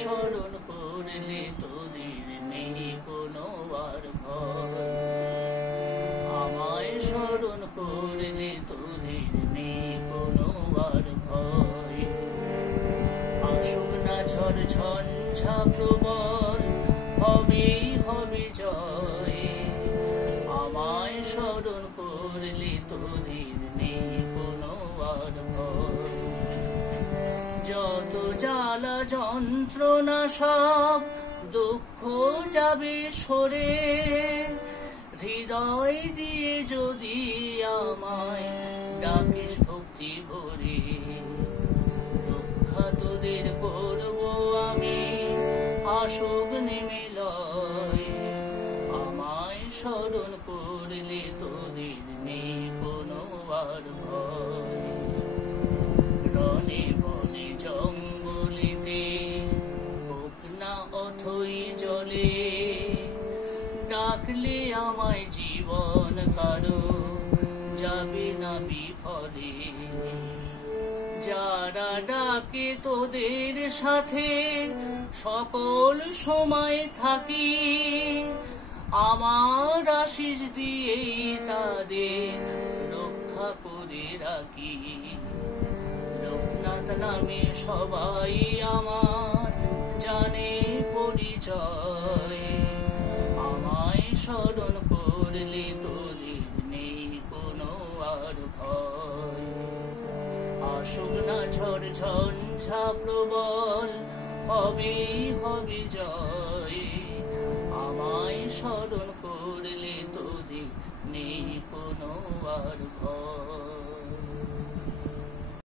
স্মরণ করলে তোদের নেই কোনো আর ভয়। আমায় স্মরণ করলে তোদের নেই কোনো আর ভয়। আসুক না ঝড় ঝঞ্ঝা প্রবল, হবেই হবে জয়। আমায় স্মরণ করলে তোদের নেই কোনো আর ভয়। যত জ্বালা যন্ত্রণা সব দুঃখ যাবে সরে, হৃদয় দিয়ে যদি আমায় ডাকিস ভক্তি ভরে। রক্ষা তোদের করব আমি, আসুক নেমে লয়। আমায় স্মরণ করলে তোদের নেই কোনো আর ভয়। রণে বনে জঙ্গলেতে হোক না অথই জলে, ডাকলে আমায় জীবন কারো যাবে না বিফলে। যারা ডাকে তোদের সাথে সকল সময় থাকি, আমার আশিস দিয়ে তাদের রক্ষা করে রাখি। লোকনাথ নামে সবাই আমার জানে পরিচয়। আমায় স্মরণ করলে তোদের নেই কোনো আর ভয়। আসুক না ঝড় ঝঞ্ঝা প্রবল, হবেই হবে জয়। আমায় স্মরণ করলে তোদের নেই কোনো আর ভয়।